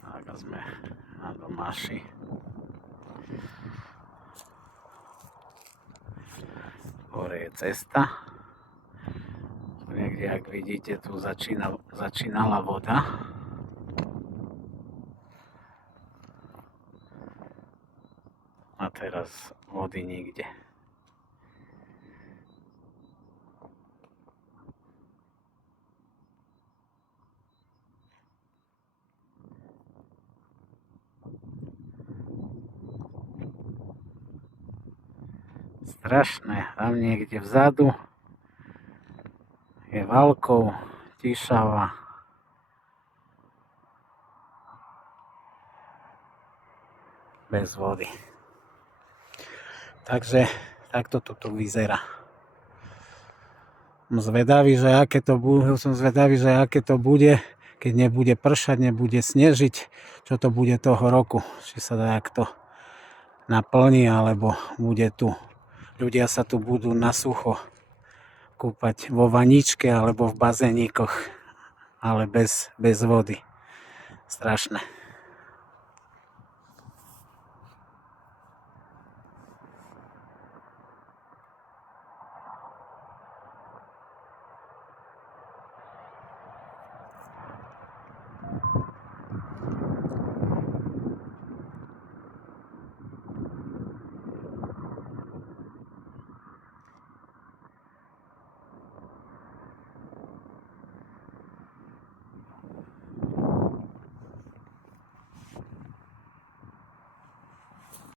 Tak sme na Domáši. Hore je cesta. Niekde, ak vidíte, tu začínala voda. A teraz vody nikde. Strašné, tam niekde vzadu je Valkov, Tišava. Bez vody. Takže takto to tu vyzerá. Som zvedavý, že aké to bude, keď nebude pršať, nebude snežiť, čo to bude toho roku. Či sa takto naplní, alebo bude tu, ľudia sa tu budú na sucho kúpať vo vaničke alebo v bazénikoch, ale bez vody. Strašné.